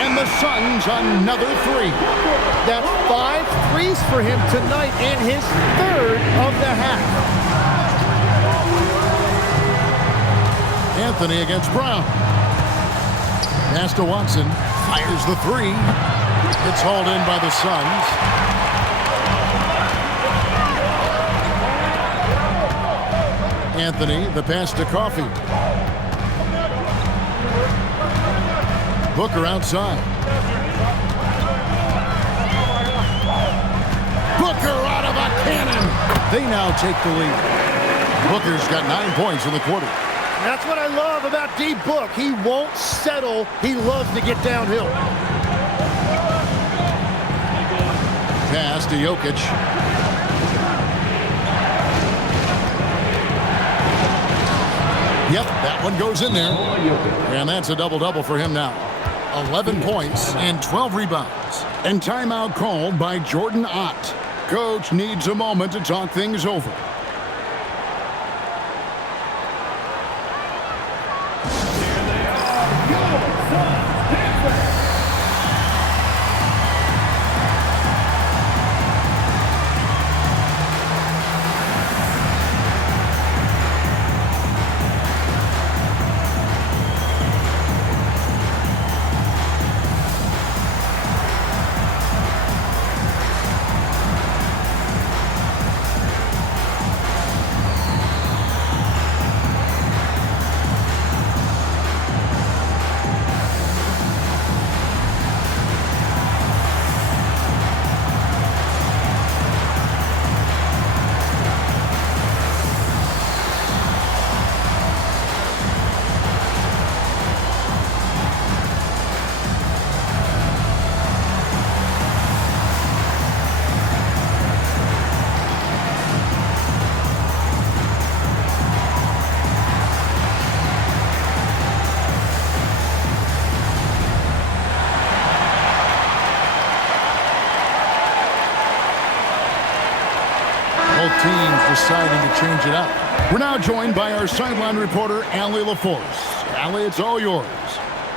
and the Suns another three. That's 5 threes for him tonight and his third of the half. Anthony against Brown. Pass to Watson. Fires the three. It's hauled in by the Suns. Anthony, the pass to Coffey. Booker outside. Booker out of a cannon. They now take the lead. Booker's got 9 points in the quarter. That's what I love about D-Book. He won't settle. He loves to get downhill. Pass to Jokic. Yep, that one goes in there. And that's a double-double for him now. 11 points and 12 rebounds. And timeout called by Jordan Ott. Coach needs a moment to talk things over. Teams deciding to change it up. We're now joined by our sideline reporter, Allie LaForce. Allie, it's all yours.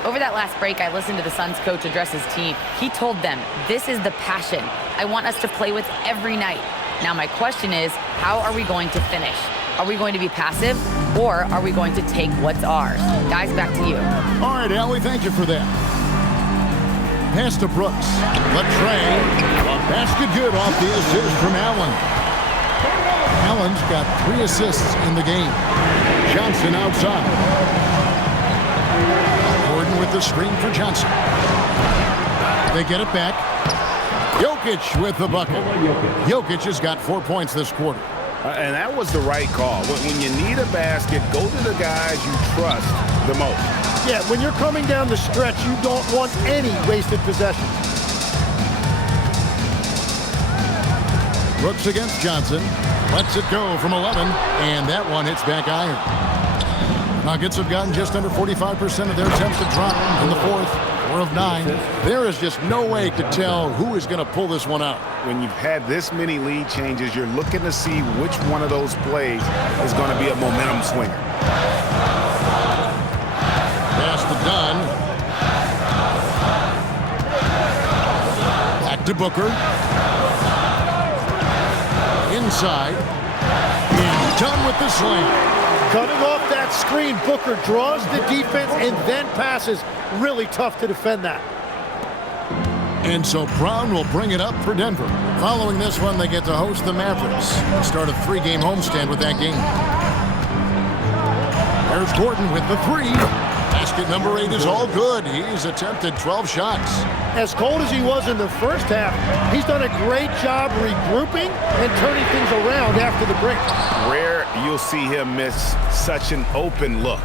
Over that last break, I listened to the Suns coach address his team. He told them, this is the passion I want us to play with every night. Now my question is, how are we going to finish? Are we going to be passive, or are we going to take what's ours? Guys, back to you. All right, Allie, thank you for that. Pass to Brooks. Latrey. A basket good off the assist from Allen. Allen's got 3 assists in the game. Johnson outside. Gordon with the screen for Johnson. They get it back. Jokic with the bucket. Jokic has got 4 points this quarter. And that was the right call. When you need a basket, go to the guys you trust the most. Yeah, when you're coming down the stretch, you don't want any wasted possessions. Brooks against Johnson. Lets it go from 11, and that one hits back iron. Nuggets have gotten just under 45% of their attempts to drop in the fourth. 4 of 9. There is just no way to tell who is going to pull this one out. When you've had this many lead changes, you're looking to see which one of those plays is going to be a momentum swinger. Pass to Dunn. Back to Booker. Inside. He's done with the slam. Cutting off that screen, Booker draws the defense and then passes. Really tough to defend that. And so Brown will bring it up for Denver. Following this one, they get to host the Mavericks. They start a 3-game homestand with that game. There's Gordon with the 3. Basket number 8 is all good. He's attempted 12 shots. As cold as he was in the first half, he's done a great job regrouping and turning things around after the break. Rare you'll see him miss such an open look.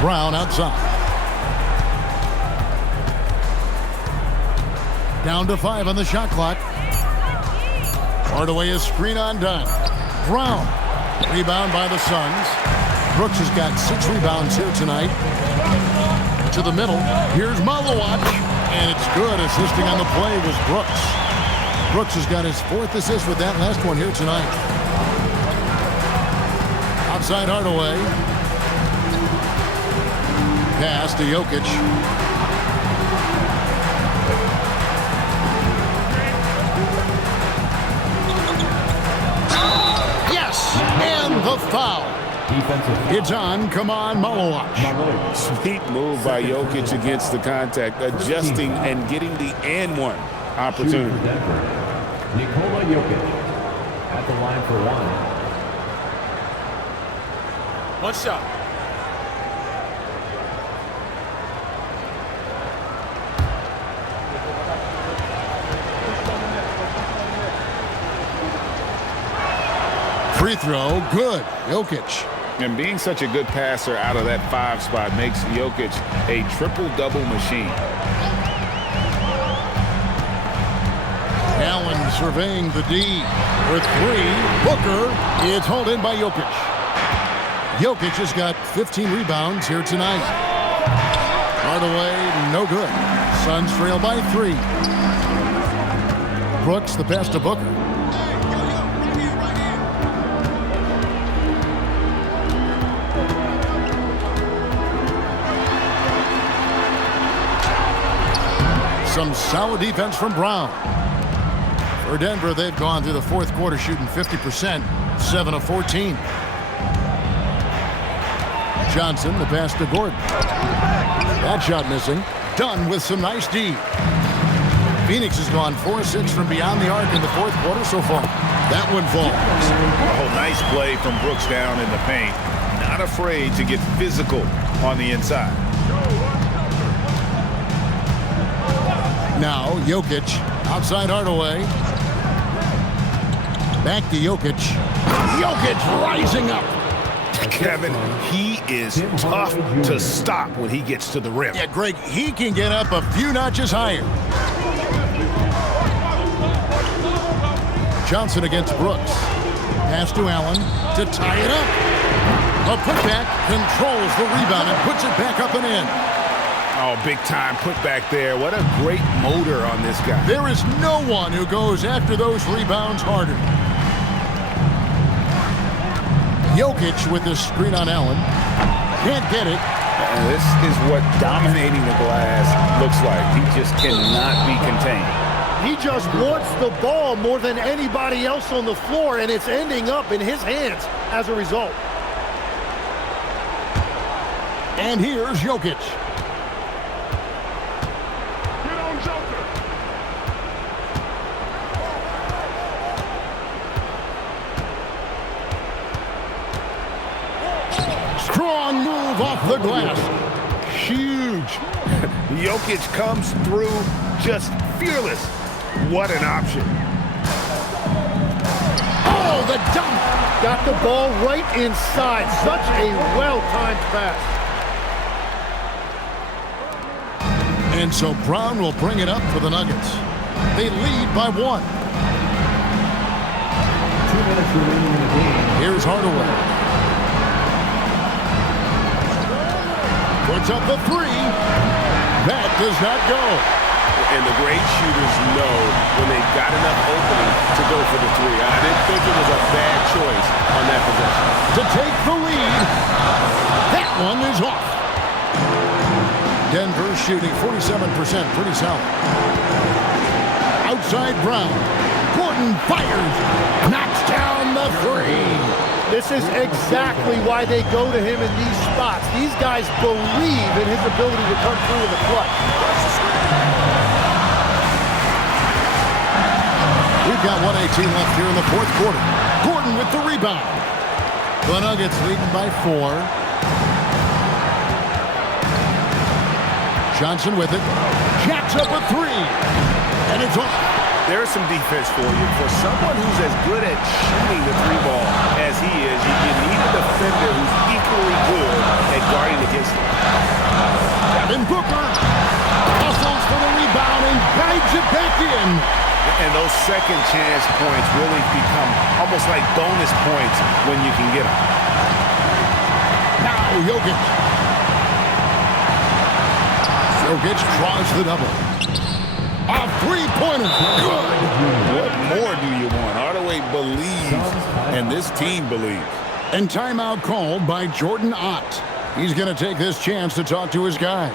Brown outside. Down to 5 on the shot clock. Hardaway is screen on Dunn. Brown. Rebound by the Suns. Brooks has got 6 rebounds here tonight. To the middle. Here's Malawach. And it's good. Assisting on the play was Brooks. Brooks has got his 4th assist with that last one here tonight. Outside Hardaway. Pass to Jokic. Yes! And the foul. It's on. Come on, Malowash. Sweet move by Jokic against the contact, adjusting and getting the and one opportunity. Nikola Jokic at the line for one. One shot. Free throw, good. Jokic. And being such a good passer out of that 5 spot makes Jokic a triple-double machine. Allen surveying the D for 3. Booker, it's hauled in by Jokic. Jokic has got 15 rebounds here tonight. Hardaway, no good. Suns trail by 3. Brooks, the pass to Booker. Some solid defense from Brown. For Denver, they've gone through the fourth quarter shooting 50%, 7 of 14. Johnson, the pass to Gordon. That shot missing. Dunn with some nice D. Phoenix has gone 4-6 from beyond the arc in the fourth quarter so far. That one falls. Oh, nice play from Brooks down in the paint. Not afraid to get physical on the inside. Now, Jokic, outside Hardaway. Back to Jokic. Jokic rising up. Kevin, he is tough to stop when he gets to the rim. Yeah, Greg, he can get up a few notches higher. Johnson against Brooks. Pass to Allen to tie it up. A putback controls the rebound and puts it back up and in. Oh, big time putback there. What a great motor on this guy. There is no one who goes after those rebounds harder. Jokic with this screen on Allen. Can't get it. And this is what dominating the glass looks like. He just cannot be contained. He just wants the ball more than anybody else on the floor, and it's ending up in his hands as a result. And here's Jokic. Strong move off the glass. Huge. Jokic comes through just fearless. What an option. Oh, the dunk. Got the ball right inside. Such a well-timed pass. And so Brown will bring it up for the Nuggets. They lead by 1. 2 minutes remaining in the game. Here's Hardaway. Puts up the 3. That does not go. And the great shooters know when they've got enough opening to go for the 3. I didn't think it was a bad choice on that possession. To take the lead. That one is off. Denver shooting 47%, pretty solid. Outside Brown. Gordon fires. Knocks down the 3. This is exactly why they go to him in these spots. These guys believe in his ability to come through in the clutch. We've got 1:18 left here in the fourth quarter. Gordon with the rebound. The Nuggets leading by 4. Johnson with it. Jacks up a 3. And it's off. There's some defense for you. For someone who's as good at shooting the 3 ball as he is, you need a defender who's equally good at guarding against him. Devin Booker hustles for the rebound and guides it back in. And those second chance points really become almost like bonus points when you can get them. Now Jokic. Jokic draws the double. A 3-pointer. Good. What more do you want? Hardaway believes, and this team believes. And timeout called by Jordan Ott. He's going to take this chance to talk to his guys.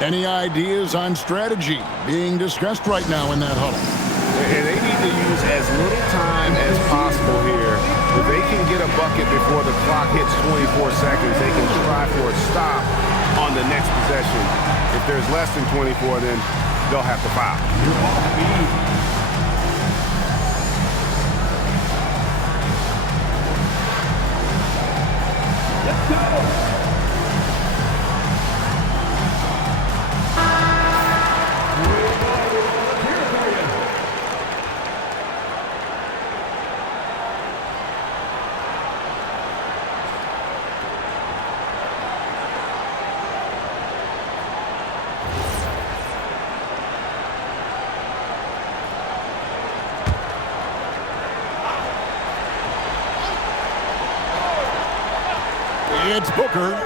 Any ideas on strategy being discussed right now in that huddle? And they need to use as little time as possible here. If they can get a bucket before the clock hits 24 seconds, they can try for a stop on the next possession. If there's less than 24, then they'll have to foul. Let's go. It's Booker.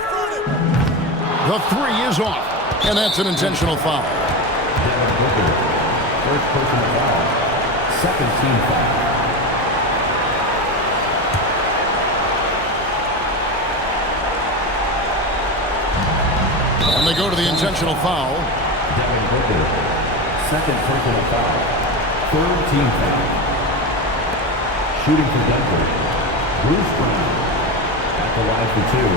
The three is off, and that's an intentional foul. Devin Booker, first personal foul, second team foul. And they go to the intentional foul. Devin Booker, second personal foul, third team foul. Shooting for Denver, Bruce Brown. At the line for two.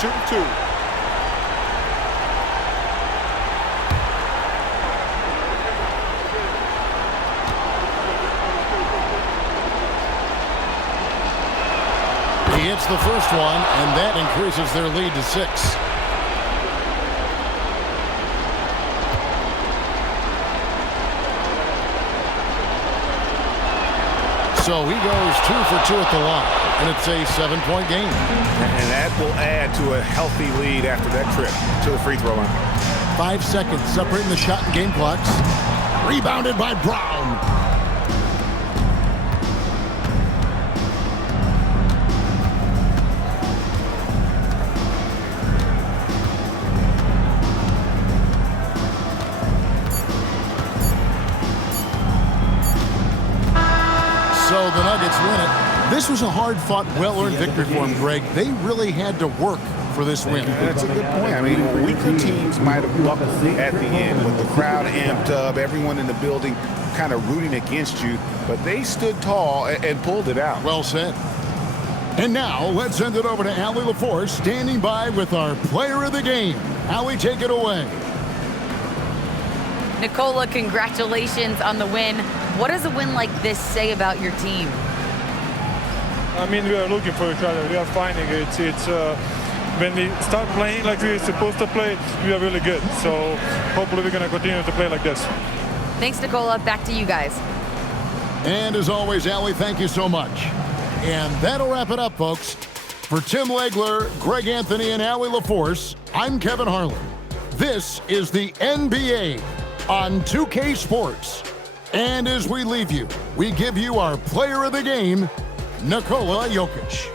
Shooting two. He hits the first one, and that increases their lead to 6. So he goes 2 for 2 at the line, and it's a 7-point game. And that will add to a healthy lead after that trip to the free throw line. 5 seconds separating the shot and game clocks. Rebounded by Brown. So the Nuggets win it. This was a hard-fought, well-earned victory for them, Greg. They really had to work for this win. That's a good point. I mean, weaker teams might have buckled at the end with the crowd amped up, everyone in the building kind of rooting against you, but they stood tall and pulled it out. Well said. And now, let's send it over to Allie LaForce, standing by with our player of the game. Allie, take it away. Nikola, congratulations on the win. What does a win like this say about your team? I mean, we are looking for each other. We are finding it. It's when we start playing like we're supposed to play, we are really good. So hopefully we're going to continue to play like this. Thanks, Nikola. Back to you guys. And as always, Allie, thank you so much. And that'll wrap it up, folks. For Tim Legler, Greg Anthony, and Allie LaForce, I'm Kevin Harlan. This is the NBA on 2K Sports. And as we leave you, we give you our player of the game, Nikola Jokic.